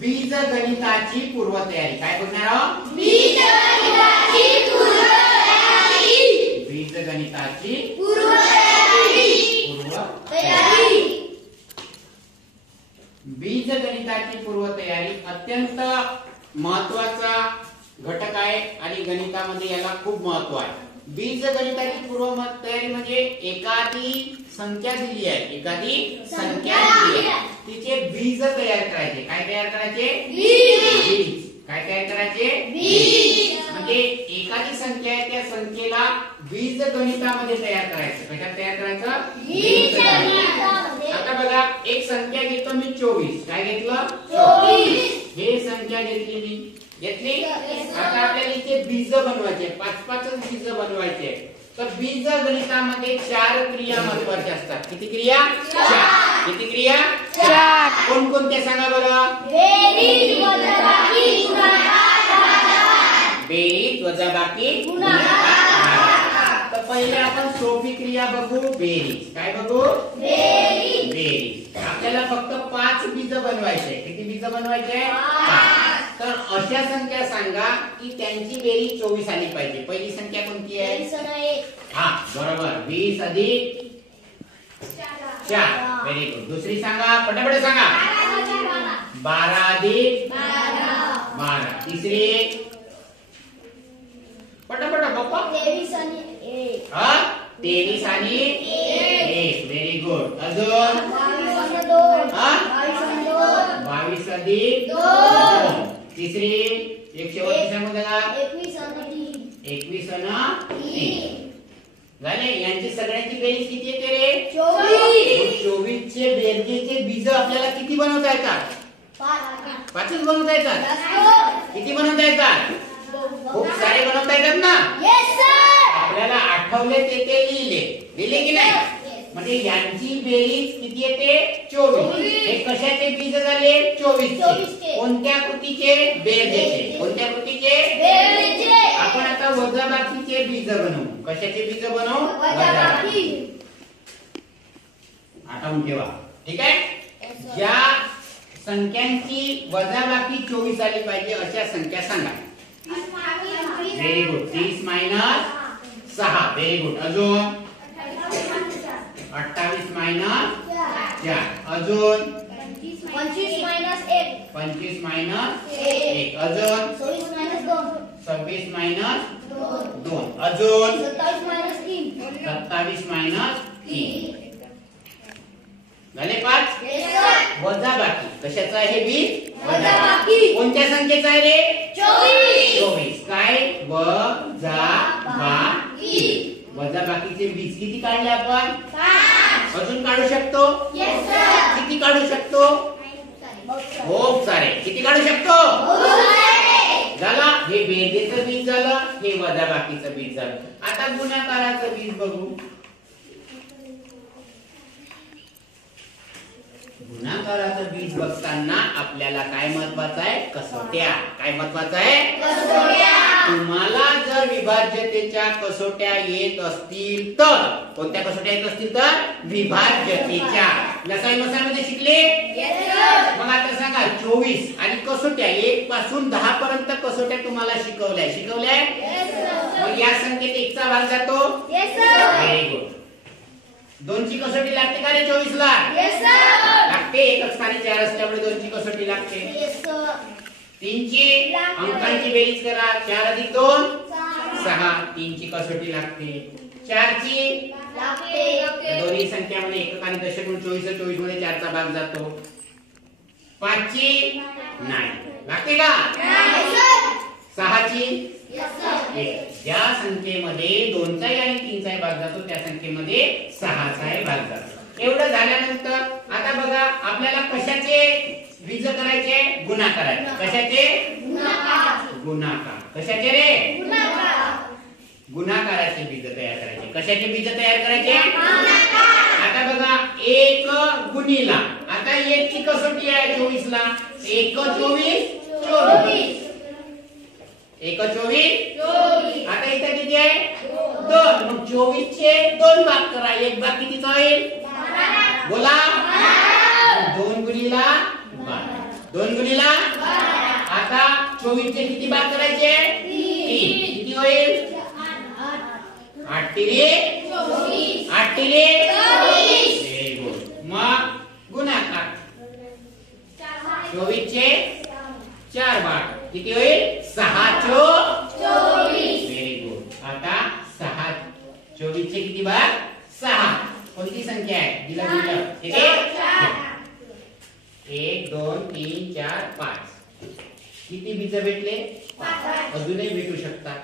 बीजगणिताची पूर्वतयारी. काय बघणार आहोत? बीजगणिताची पूर्वतयारी. बीजगणिताची पूर्वतयारी. बीजगणिताची पूर्वतयारी अत्यंत महत्वाचा घटक आहे आणि गणितामध्ये याला खूप महत्व आहे. बीजगणिताची पूर्वतयारी म्हणजे एखादी संख्या दिली आहे, एखादी संख्या दिली आहे, तिचे बीज तयार करायचे. काय तयार करायचे? बीज. काय तयार करायचे? बीज. म्हणजे एखादी संख्या आहे, त्या संख्येला बीजगणितामध्ये तयार करायचं. कशात तयार करायचं? बीजगणितामध्ये. आता बघा, एक संख्या घेतो मी 24. काय घेतलं? 24. हे संख्या घेतली मी, घेतली. आता आपल्याला इथे बीज बनवायचे, 5-5 बीज बनवायचे. तर बीजगणितामध्ये 4 क्रिया महत्त्वाच्या असतात. किती क्रिया? 4. किती क्रिया? 4. कोणकोणत्या सांगा बरं? बेरीज, वजाबाकी, गुणाकार, भागाकार. बेरीज, वजाबाकी, गुणाकार. तर पहिले आपण सोपी क्रिया बघू, बेरीज. काय बघू? बेरीज. बेरीज. आपल्याला फक्त 5 बीज बनवायचे. किती बीज बनवायचे? 5. तर अशा संख्या सांगा की त्यांची बेरीज 24 आली पाहिजे. पहिली संख्या कोणती आहे? हा, बरोबर, 20 अधिक 4. Very good. दुसरी सांगा, पटापट सांगा. 12 अधिक 12. तिसरी, पटापट बाप्पा. 23 आणि 1. हा, 23 आणि 1. Very good. अजून 22 आणि 2. हा, 22 आणि 2. 22 अधिक 2. तिसरी, एक शेवटची सांगू द्या. 21 आणि 3. 21 आणि 3. झाले. यांची सगळ्यांची बेरीज किती येते रे? 24. 24 चे बेरजेचे बीज आपल्याला किती बनवता येतात? 5च बनवता येतात. किती बनवता येतात? खूप सारे बनवता येतात ना. Yes sir. आपल्याला आठवले ते लिहिले, लिहिले की नाही? म्हणजे यांची बेरीज किती येते? 24. हे कशाचे बीज झाले? 24 चे. कोणत्या कृतीचे? बेरजेचे. कोणत्या कृतीचे? बेरजेचे. आपण आता वजाबाकीचे बीज बनवू. कशाचे बीज बनवू? वजाबाकी. आठवून ठेवा. ठीक आहे. ज्या संख्यांची वजाबाकी 24 आली पाहिजे अशा संख्या सांगा. Very good. 30 minus 6. Very good. अजून 28 मायनस 4. अजून 25 मायनस 1. 25 मायनस 1. अजून 26 मायनस 2. 26 मायनस 2. अजून 27 मायनस 3. 27 मायनस 3. झाले 5. Yes sir. वजाबाकी कशाचा आहे बीज? वजाबाकी. कोणत्या संख्येचा आहे रे? 24. 24. काय? वजाबाकी. वजाबाकीचे बीज किती काढले आपण? 5. अजून काढू शकतो? Yes sir. किती काढू शकतो? खूप सारे. किती काढू शकतो? झाला. हे बेरजेचं बीज झालं, हे वजाबाकीचं बीज झालं. आता गुणाकाराचं बीज बघू. गुणाकाराचं बीज बघताना आपल्याला काय महत्वाचं आहे? कसोट्या. काय महत्वाचं आहे? कसोट्या. तुम्हाला जर विभाज्यतेच्या कसोट्या येत असतील तर, कोणत्या कसोट्या येत असतील तर? विभाज्यतेच्या. लसाई मसामध्ये शिकले? Yes sir. मग आता सांगा, 24 आणि कसोट्या 1 पासून 10 पर्यंत कसोट्या तुम्हाला शिकवल्या. Yes sir. मग या संख्येत 1 चा भाग जातो? Yes sir. Very good. 2 ची कसोटी लागते का रे 24 ला? Yes sir. लागते. एकच स्थानी 4 असल्यामुळे 2 ची कसोटी लागते. Yes sir. 3 ची अंकांची बेरीज करा. 4 अधिक 2 6. 3 ची कसोटी लागते. 4 ची लागते. दोन्ही संख्यामध्ये एकक आणि दशक म्हणून 24 मध्ये 4 चा भाग जातो. 5 ची नाही लागते का? नाही सर. 6 ची येस सर. ज्या संख्येमध्ये 2 चाही आणि 3 चाही भाग जातो त्या संख्येमध्ये 6 चाही भाग जातो. एवढं झाल्यानंतर आता बघा, आपल्याला कशाचे बीज करायचे? गुणाकाराचे. कशाचे? गुणाकार. गुणाकार. कशाचे रे? गुणाकार. गुणाकाराचे बीज तयार करायचे. कशाचे बीज तयार करायचे? गुणाकार. आता बघा, 1 गुणिला, आता 1 ची कसोटी आहे 24 ला. 1 24 24. 1 24. आता इथे किती आहे? 2. मग 24 चे 2 भाग करा. 1 भाग कितीचा होईल? बोला. 2 गुणिला 12. 2 गुणिला 12. आता 24 चे किती भाग करायचे 3. किती होईल 8 तिरी 8 तिरी 24. मग गुणाकार 24 चे 4 भाग किती होईल 6 चोक 24. Very good. आता 6 24 चे किती भाग 6. कोणती संख्या आहे दिला किती 1 2 3 4 5. किती बीज भेटले 5. अजूनही भेटू शकतात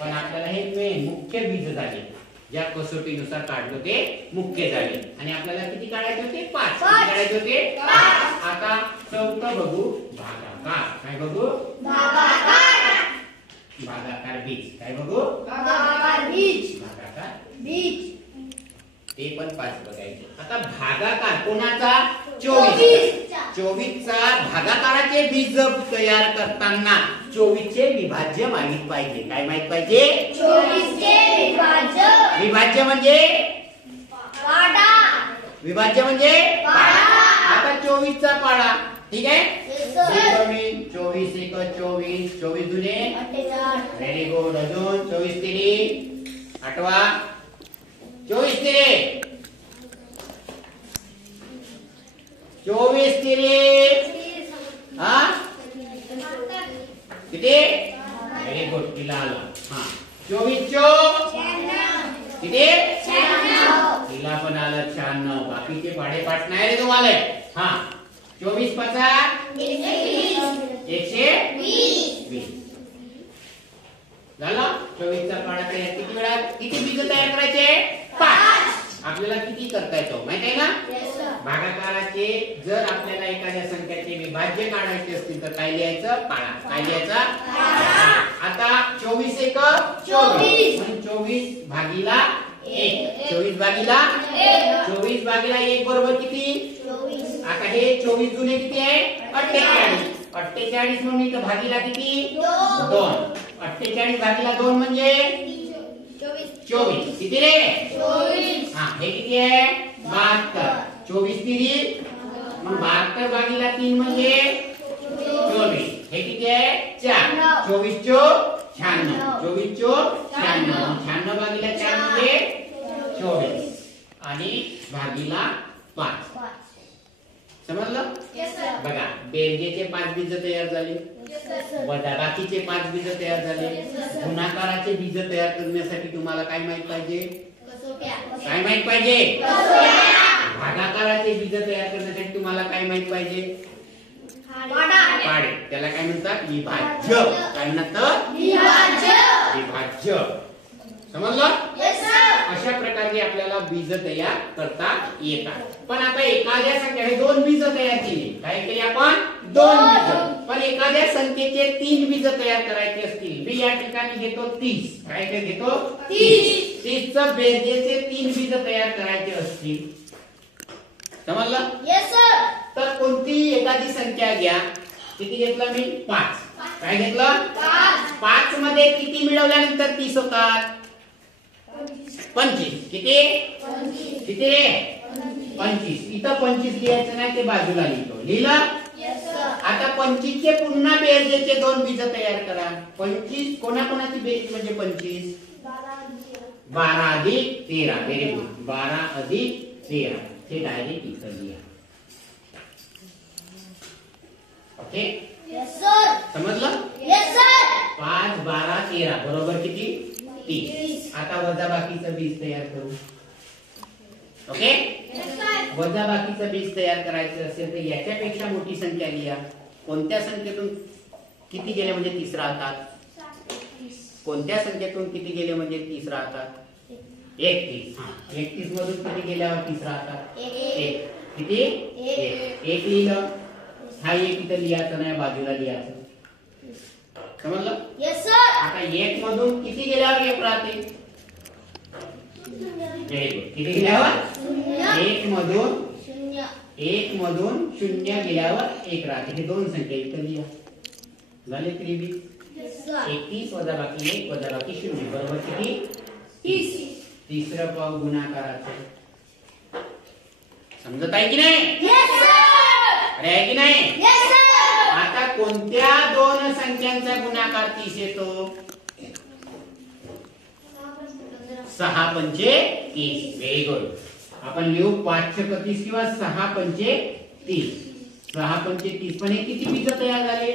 पण आपल्याला हे मेन मुख्य बीज झाले ज्या कसोटीनुसार काढलो ते मुख्य झाले आणि आपल्याला किती काढायचे होते 5. किती काढायचे होते 5. आता चौथं बघू भागाकार. काय बघू भागाकार बीज. काय बघू भागाकार बीज. ते पण 5 बघायचे. आता भागाकार कोणाचा 24. 24 चा भागाकाराचे बीज तयार करताना 24 चे विभाज्य माहित पाहिजे. काय माहित पाहिजे 24 चे विभाज्य. विभाज्य म्हणजे पाडा. विभाज्य म्हणजे पाडा. आता 24 चा पाडा. ठीक आहे Yes, sir. 24 1 24 24 दुने 48. Very good. अजून 24 तिरी 8वा 24 तिरी 24 तिरी हा किती व्हेरी गुड. तिला आला हा 24 चोक किती 96. तिला पण आलं 96. बाकीचे पाढे पाठ नाही रे तुम्हाला. हा 24 पाचा 120 झालं. 24 चा पाढा तयार. किती वेळा किती बीज तयार करायचे 5. आपल्याला किती करता येतो माहित आहे ना भागाकाराचे. जर आपल्याला एखाद्या संख्येचे विभाज्य काढायचे असतील तर काय लिहायचं पाढा. काय लिहायचा आता 24 1 24 म्हणून 24 भागीला 1. 24 भागीला 24 भागीला 1 बरोबर किती. आता हे 24 जुने किती आहे 48. 48 म्हणून इथं भागीला किती 2. 48 भागीला 2 म्हणजे 24. किती रे 24. हा हे किती आहे 72. 24 तिरी मग 72 भागीला 3 म्हणजे 24. हे किती आहे 4. 24 चोक 96. 24 चोक 96. 96 भागीला 4 म्हणजे 24 आणि भागीला 5. समजलं बघा. बेरजेचे 5 बीज तयार झाले. वजाबाकीचे 5 बीज तयार झाले. गुणाकाराचे बीज तयार करण्यासाठी तुम्हाला काय माहित पाहिजे काय माहित पाहिजे भागाकाराचे बीज तयार करण्यासाठी तुम्हाला काय माहित पाहिजे पाढे. त्याला काय म्हणतात विभाज्य. काय म्हणतात विभाज्य. समजलं अशा प्रकारे आपल्याला बीज तयार करता येतात. पण आता एखाद्या संख्येने 2 बीज तयार केली. काय केली आपण 2 बीज. पण एखाद्या संख्येचे 3 बीज तयार करायचे असतील. मी या ठिकाणी घेतो 30. काय काय घेतो 30 च बेरजेचे 3 बीज तयार करायचे असतील. समजलं तर कोणती एखादी संख्या घ्या. किती घेतलं मी 5. काय घेतलं 5 मध्ये किती मिळवल्यानंतर 30 होतात 25. किती किती रे 25. इथं 25 लिहायचं नाही ते बाजूला लिहितो. लिहिलं. आता 25 चे पुन्हा बेरजेचे 2 बीज तयार करा. 25 कोणाकोणाची बेरीज म्हणजे 25 12 अधिक 13. Very good. 12 अधिक 13 हे डायरेक्ट इथं लिहा. ओके समजलं 5 12 13 बरोबर किती 30. आता वजाबाकीचं बीज तयार करू. ओके वजाबाकीचं बीज तयार करायचं असेल तर याच्यापेक्षा मोठी संख्या लिहा. कोणत्या संख्येतून किती गेले म्हणजे 30 राहतात. कोणत्या संख्येतून किती गेले म्हणजे 30 राहतात 31. 31 मधून किती गेल्यावर 30 राहतात 1. किती 1 लिहिलं. हा 1 इथं लिहायचं नाही बाजूला लिहायचं. समजलं आता 1 मधून किती गेल्यावर 1 राहते किती गेल्यावर 1 मधून 0 गेल्यावर 1 राहते. हे 2 संख्या इथं लिहा. झाले 23. 31 वजाबाकी 1 वजाबाकी 0 बरोबर किती 30. तिसरं पाव गुणाकाराचं. समजत आहे की नाही अरे आहे की नाही 30 येतो? 6 पंचे 30. Very good. आपण लिहू 5 छक 30 किंवा 6 पंचे 30. 6 पंचे 30. पण हे किती बीज तयार झाले?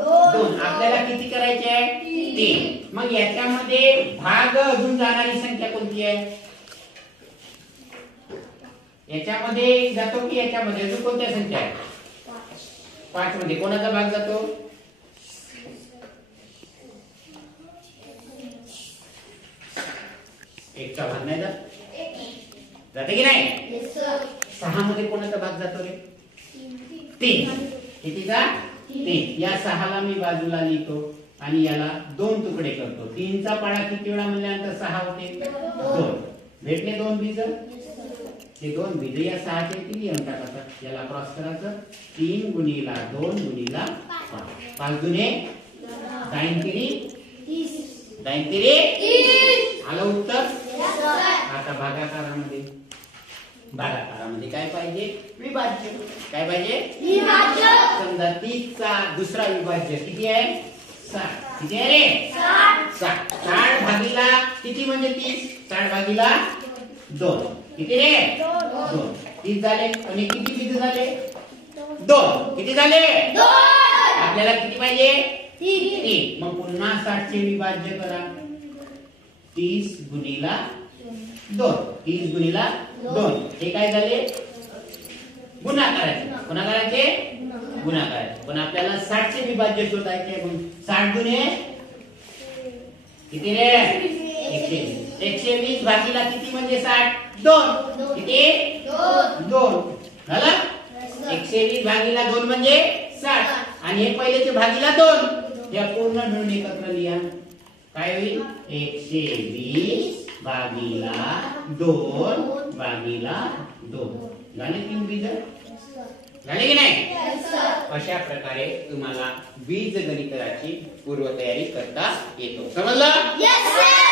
2. आपल्याला किती करायचे आहे? 3. मग याच्यामध्ये भाग अजून जाणारी संख्या कोणती आहे? याच्यामध्ये जातो की याच्यामध्ये अजून कोणत्या संख्या आहे? 5 मध्ये कोणाचा भाग जातो? एकचा भाग नाही जात? जाते की नाही? 6 मध्ये कोणाचा भाग जातो रे? 3. कितीचा? 3. या 6 मी बाजूला लिहितो आणि याला 2 तुकडे करतो. 3 चा पाडा किती वेळा म्हणल्यानंतर 6 होते? 2. भेटले 2 बीज. हे 2 बीज या 6 चे किती येऊन टाकायचं? याला क्रॉस करायचं. 3 गुणिला 2 गुणिला 5. 5 दुने 9 तिरी 9 तिरी 30. आलं उत्तर? आता भागाकारामध्ये काय पाहिजे? विभाज्य. काय पाहिजे? विभाज्य. समजा 30 चा दुसरा विभाज्य किती आहे? 60. किती आहे रे? 60. 60 भागीला किती म्हणजे 30? 60 भागीला 2. किती रे? 2. 30 झाले. आणि किती बीज झाले? 2. किती झाले? 2. आपल्याला किती पाहिजे? 3. मग पुन्हा 60 चे विभाज्य करा. 30 गुणिला 2. 30 गुणिला 2. हे काय झाले? गुणाकाराचे. गुणाकाराचे गुणाकाराचे. पण आपल्याला 60 चे विभाज्य शोधायचे. मग 60 गुणे किती रे? 120. 120 भागीला किती म्हणजे 60? 2. किती? 2. झालं? 120 भागीला 2 म्हणजे 60. आणि हे पहिलेचे भागीला 2. या पूर्ण मिळून एकत्र लिहा. काय होईल? 120 भागीला 2 भागीला 2. झाले 3 बीज? झाले की नाही? अशा प्रकारे तुम्हाला बीजगणिताची पूर्वतयारी करता येतो. समजलं? Yes, sir.